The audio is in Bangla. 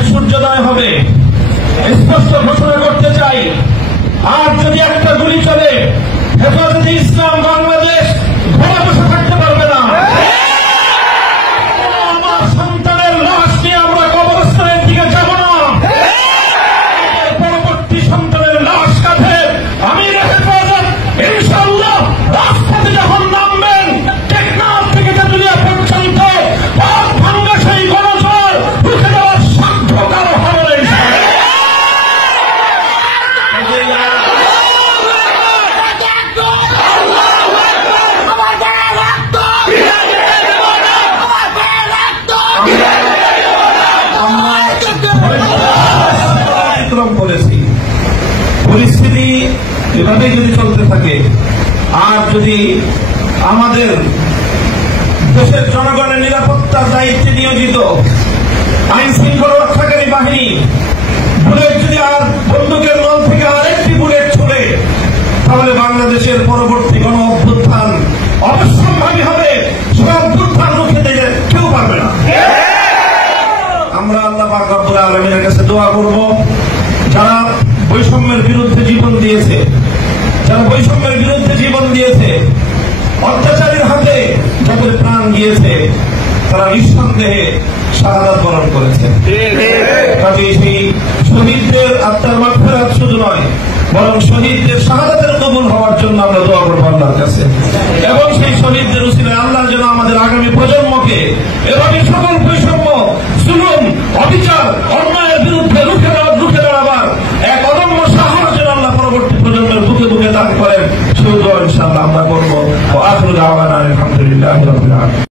সময় সূর্যোদয় হবে। স্পষ্ট ঘোষণা করতে চাই, আর যদি একটা গুলি চলে, হেফাজতে ইসলাম বাংলাদেশ ঘরে বসে থাকতে পারবে না। আমার সন্তানের লাশ নিয়ে আমরা কবরস্থানের দিকে যাব না। পরবর্তী সন্তানের লাশ কাঁধে আমির হেফাজত ইনশাআল্লাহ রাজপথে যখন নামবেন, টেকনাফ থেকে তেঁতুলিয়া পর্যন্ত পথ ভাঙ্গা সেই গণজোয়ার রুখে দেওয়ার সাধ্য কারো হবে না। পরিস্থিতি এভাবে যদি চলতে থাকে, আর যদি আমাদের দেশের জনগণের নিরাপত্তার দায়িত্বে নিয়োজিত আইন শৃঙ্খলা রক্ষাকারী বাহিনী বুলেট যদি আর বন্দুকের নল থেকে আরেকটি বুলেট ছুড়ে, তাহলে বাংলাদেশের পরবর্তী গণ অভ্যুত্থান অবশ্যম্ভাবী হবে। সে অভ্যুত্থান রুখে দিতে কেউ পারবে না। আমরা আল্লাহ পাক রব্বুল আলামিনের কাছে দোয়া করব, যারা বৈষম্যের বিরুদ্ধে জীবন দিয়েছে, যারা বৈষম্যের বিরুদ্ধে জীবন দিয়েছে, অত্যাচারীর হাতে যাদের প্রাণ গিয়েছে, তারা নিঃসন্দেহে শাহাদাত বরণ করেছে। কাজে সেই শহীদদের আত্মার মাগফিরাত শুধু নয়, বরং শহীদদের শাহাদাতের কবুল হওয়ার জন্য আমরা দোয়া করব আল্লাহর কাছে। এবং সেই শহীদদের উসিলায় আল্লাহ যেন আমাদের আগামী প্রজন্মকে এভাবে সকল বৈষম্য, জুলুম, অবিচার, অন্যায়ের বিরুদ্ধে রুখে দাঁড়াবার এক অদম্য সাহস যেন আল্লাহ পরবর্তী প্রজন্মের বুকে বুকে দান করেন, সেই দোয়া ইনশাআল্লাহ আমরা করবো। আখিরু দাওয়ানা আলহামদুলিল্লাহি রাব্বিল আলামিন।